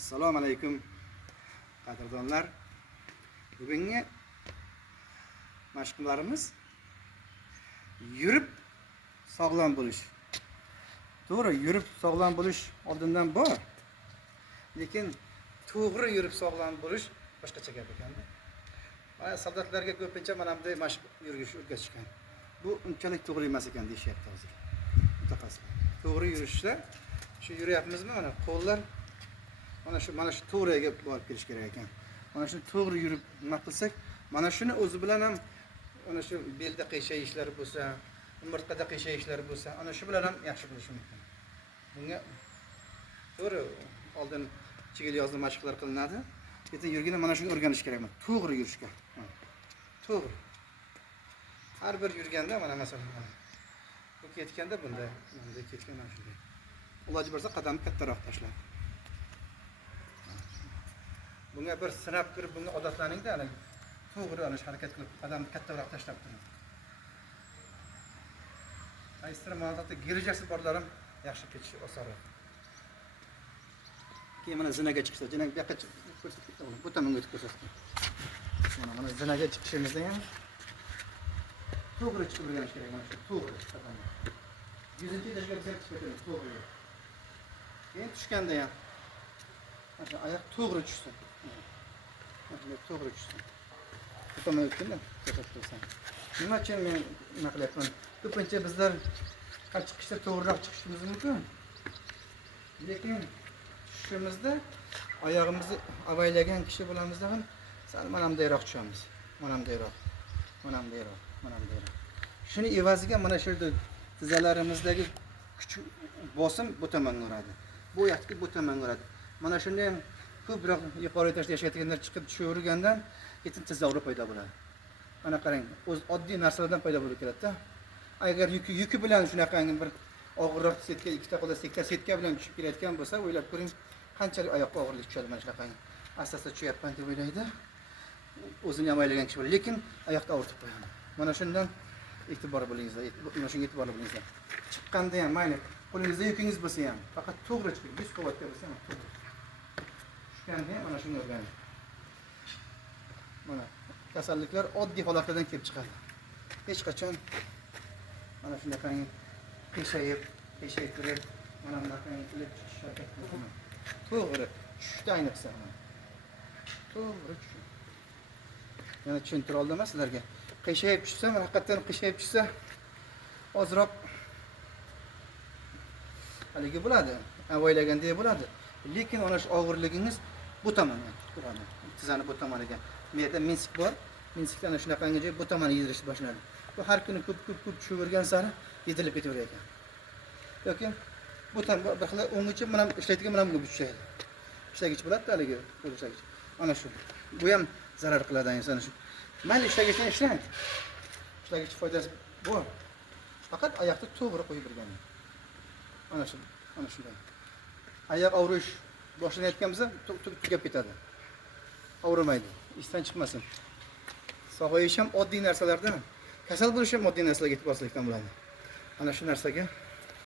Assalomu alaykum qadrdonlar. Bugungi mashqlarimiz yurib sog'lom bo'lish. To'g'ri, yurib sog'lom bo'lish oldindan bor. Lekin to'g'ri yurib sog'lom bo'lish boshqacha gap ekan-da. Mana soldatlarga ko'pincha mana bunday mashq yurish o'rgatishgan. Bu unchalik to'g'ri emas ekan deyishyapti hozir. Mutaxassislar. To'g'ri yurishda shu yuryapmizmi mana qo'llar mana shu to'g'riga borib kelish kerak ekan. Mana shu to'g'ri yurib nima qilsak, mana shuni o'zi bilan ham ana shu belda qiyshayishlar bo'lsa, umurtqada qiyshayishlar bo'lsa, ana shu bilan ham yaxshi bo'lishi mumkin. Bunga to'g'ri oldin chigil yozda mashqlar qilinadi. Lekin yurganda mana shuni o'rganish kerak. To'g'ri yurishga. To'g'ri. Har bir yurganda mana masalan bu ketganda bunday ketgan mana shunday. Iloji bo'lsa qadamni kattaroq tashlang. Bunga bir sinab kirib bunga odatlaningda, ana to'g'ri ana harakat qilib qadamni kattaroq tashlab turing. Ayster ma'noda girjasi borlarim yaxshi ketishi osonroq. Keyin mana zinaga chiqsa, zinaga bu yoqqa ko'rsatib bu tomonga o'tib ko'rsatdim. Mana zinaga chiqishimizda ham to'g'ri chiqib o'rganish kerak, mana shu to'g'ri qadamni. 100-etajga chiqib to'g'ri. Keyin tushganda ham mana oyoq to'g'ri tushsin. Mana to'g'ri tushsin. Bu tomonga o'tganda ko'rsatdim. Nima uchun men nima qilyapman? Ko'pincha bizlar chiqishda to'g'riroq chiqishimiz mumkin. Lekin tushishimizda oyog'imizni avaylagan kishi bo'lamizda ham sal mana bundayroq tushamiz. Mana bundayroq. Mana bundayroq. Mana bundayroq. Shuni evaziga mana shu tizalarimizdagi kuch bosim bu tomonga uradi. Bu yoqqa bu tomonga uradi. Mana shunday ko'proq yuqori tashlayotganlar chiqib tushavergandan keyin tizzavrab paydo bo'ladi. Mana qarang, o'z oddiy narsalardan paydo bo'lib keladi-da. Agar yuki bilan shunaqangi bir og'irroq setka, ikkita qo'lda setka bilan tushib kelayotgan bo'lsa, o'ylab ko'ring, qanchalik oyoqqa og'irlik tushadi mana shunaqangi. Asta-asta tushyapman deb o'ylaydi. O'zini amaylagan kishi bo'lar, lekin oyoqda og'ritib qo'yadi. Mana shundan e'tibor bo'lingizlar, mana shunga e'tibor bo'lingizlar. Chiqqanda ham mayli, qo'lingizda yukingiz bo'lsa ham, faqat to'g'ri chiqing, 100 qavatga bo'lsa ham to'g'ri. Tushganda ham mana shuni o'rganing. Mana kasalliklar oddiy holatlardan kelib chiqadi. Hech qachon mana shunaqangi qiyshayib turib, mana bunaqangi qilib chiqish harakat qilmayman. To'g'ri tushda ayniqsa. To'g'ri tush. Yana tushuntira oldim sizlarga. Qiyshayib tushsa, haqiqatan qiyshayib tushsa, ozroq haligi bo'ladi, avaylagandek bo'ladi. Lekin ana shu og'irligingiz bu tomonga turadi. Tizani bu tomoniga. Menda Minsk bor. Minskda ana shunaqangi joy bu tomonga yedirishni boshladi. Bu har kuni ko'p tushavergan sari yetilib ketaverar ekan. Yoki bu tam bir xil o'ngchi bilan ishlaydigan bilan bu tushadi. Ishlagich bo'ladi haligi, ishlagich. Ana shu. Bu ham zarar qiladi inson shu. Mayli ishlagichdan ishlang. Ishlagich foydasi bor. Faqat oyoqni to'g'ri qo'yib turgan. Ana shu, ana shunday. Oyoq avrish boshlanayotgan bo'lsa, tugab ketadi. Avrimaydi, isdan chiqmasin. Sog'ayish ham oddiy narsalardan, kasal bo'lish ham oddiy narsalarga e'tiborlikdan bo'ladi. Ana shu narsaga